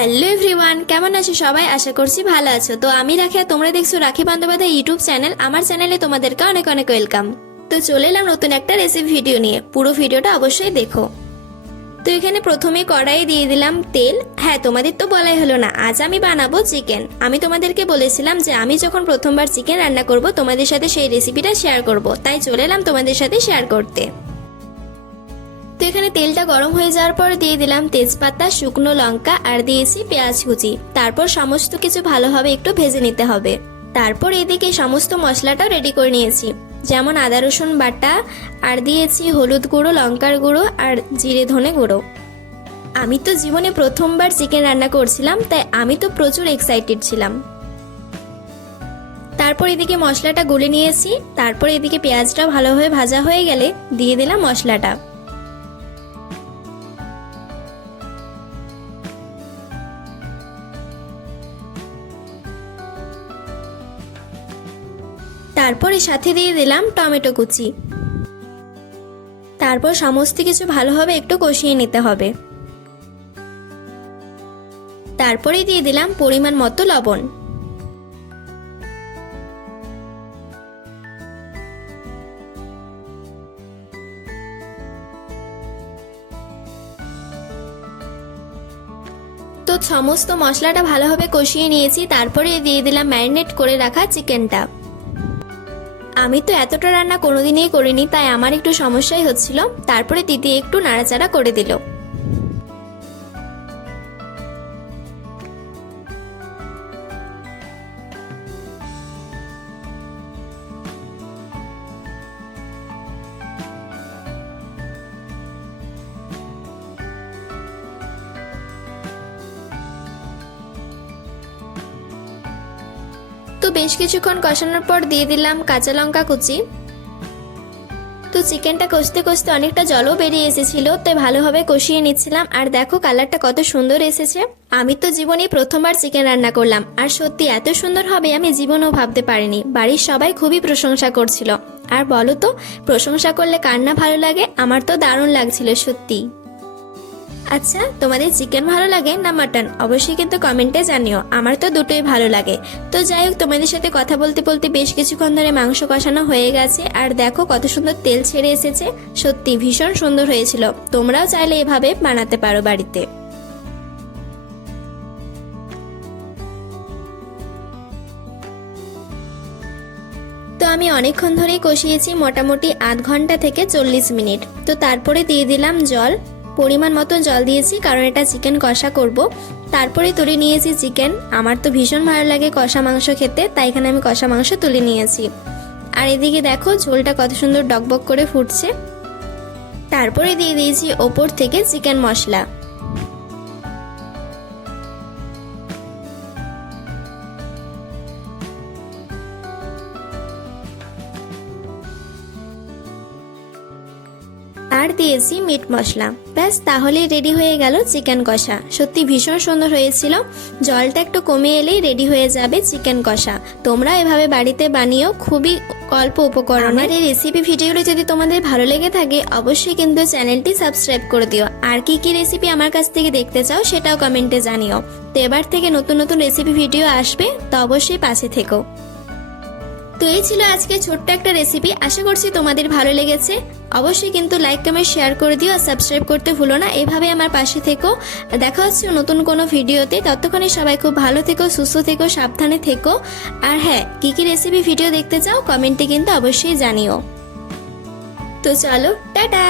Hello everyone, কেমন আছো সবাই? আশা করছি ভালো আছো। তো আমি রাখি, তোমরা দেখছ রাখি বন্দ্যোপাধ্যায় ইউটিউব চ্যানেল। আমার চ্যানেলে তোমাদেরকে অনেক অনেক ওয়েলকাম। তো চলে এলাম নতুন একটা রেসিপি ভিডিও নিয়ে। পুরো ভিডিওটা অবশ্যই দেখো। তো এখানে প্রথমে কড়াই দিয়ে দিলাম তেল। হ্যাঁ তোমাদের তো বলাই হলো না, আজ আমি বানাবো চিকেন আমি তোমাদেরকে বলেছিলাম যে আমি যখন প্রথমবার চিকেন রান্না করব, তোমাদের সাথে সেই রেসিপিটা শেয়ার করব। তাই চলে এলাম তোমাদের সাথে শেয়ার করতে। তো এখানে তেলটা গরম হয়ে যাওয়ার পর দিয়ে দিলাম তেজপাতা, শুকনো লঙ্কা আর দিয়েছি পেঁয়াজ কুচি। তারপর সমস্ত কিছু ভালোভাবে একটু ভেজে নিতে হবে। তারপর এদিকে সমস্ত মশলাটাও রেডি করে নিয়েছি। যেমন আদা, রসুন বাটা আর দিয়েছি হলুদ গুঁড়ো, লঙ্কার গুঁড়ো আর জিরে ধনে গুঁড়ো। আমি তো জীবনে প্রথমবার চিকেন রান্না করছিলাম, তাই আমি তো প্রচুর এক্সাইটেড ছিলাম। তারপর এদিকে মশলাটা গুলে নিয়েছি। তারপর এদিকে পেঁয়াজটা ভালোভাবে ভাজা হয়ে গেলে দিয়ে দিলাম মশলাটা। তারপরে সাথে দিয়ে দিলাম টমেটো কুচি। তারপর সমস্ত কিছু ভালোভাবে একটু কষিয়ে নিতে হবে। তারপরে দিয়ে দিলাম পরিমাণ মতো লবণ। তো সমস্ত মশলাটা ভালোভাবে কষিয়ে নিয়েছি, তারপরে দিয়ে দিলাম ম্যারিনেট করে রাখা চিকেনটা। আমি তো এতটা রান্না কোনোদিনই করিনি, তাই আমার একটু সমস্যাই হচ্ছিল। তারপরে দিদি একটু নাড়াচাড়া করে দিল। বেশ কিছুক্ষণ কষানোর পর দিয়ে দিলাম কাঁচা লঙ্কা কুচি। তো চিকেনটা কষতে কষতে অনেকটা জলও বেরিয়ে এসেছিল, তাই ভালোভাবে কষিয়ে নিচ্ছিলাম। আর দেখো কালারটা কত সুন্দর এসেছে। আমি তো জীবনে প্রথমবার চিকেন রান্না করলাম, আর সত্যি এত সুন্দর হবে আমি জীবনেও ভাবতে পারিনি। বাড়ির সবাই খুবই প্রশংসা করছিল। আর বলো তো, প্রশংসা করলে কার না ভালো লাগে? আমার তো দারুণ লাগছিল, সত্যি। আচ্ছা তোমাদের চিকেন ভালো লাগে না মাটন অবশ্যই কিন্তু কমেন্টে জানিও। আমার তো দুটোই ভালো লাগে। তো যাই হোক, তোমাদের সাথে কথা বলতে বলতে বেশ কিছুক্ষণ ধরে মাংস কষানো হয়ে গেছে। আর দেখো কত সুন্দর তেল ছেড়ে এসেছে। সত্যি ভীষণ সুন্দর হয়েছিল। তোমরাও চাইলে এভাবে বানাতে পারো বাড়িতে। তো আমি অনেকক্ষণ ধরেই কষিয়েছি মোটামুটি আধ ঘণ্টা থেকে চল্লিশ মিনিট। তো তারপরে দিয়ে দিলাম জল। পরিমাণ মতো জল দিয়েছি, কারণ এটা চিকেন কষা করব। তারপরে তুলে নিয়েছি চিকেন। আমার তো ভীষণ ভালো লাগে কষা মাংস খেতে, তাই এখানে আমি কষা মাংস তুলে নিয়েছি। আর এদিকে দেখো, ঝোলটা কত সুন্দর ডকবক করে ফুটছে। তারপরে দিয়ে দিয়েছি ওপর থেকে চিকেন মশলা। আর দিয়েছি মিট মশলা। ব্যাস, তাহলেই রেডি হয়ে গেল চিকেন কষা। সত্যি ভীষণ সুন্দর হয়েছিল। জলটা একটু কমে এলেই রেডি হয়ে যাবে চিকেন কষা। তোমরা এভাবে বাড়িতে বানিয়েও খুবই অল্প উপকরণ। আমার এই রেসিপি ভিডিওগুলো যদি তোমাদের ভালো লেগে থাকে, অবশ্যই কিন্তু চ্যানেলটি সাবস্ক্রাইব করে দিও। আর কি কি রেসিপি আমার কাছ থেকে দেখতে চাও, সেটাও কমেন্টে জানিও। তো এবার থেকে নতুন নতুন রেসিপি ভিডিও আসবে, তো অবশ্যই পাশে থেকো। তো এই ছিল আজকে ছোট্ট একটা রেসিপি আশা করছি তোমাদের ভালো লেগেছে। অবশ্যই কিন্তু লাইক কমেন্ট শেয়ার করে দিও আর সাবস্ক্রাইব করতে ভুলো না। এভাবে আমার পাশে থেকো। দেখা হচ্ছে নতুন কোনো ভিডিওতে। ততক্ষণে সবাই খুব ভালো থেকো, সুস্থ থেকো, সাবধানে থেকো। আর হ্যাঁ কী কী রেসিপি ভিডিও দেখতে চাও কমেন্টে কিন্তু অবশ্যই জানিও। তো চলো, টাটা!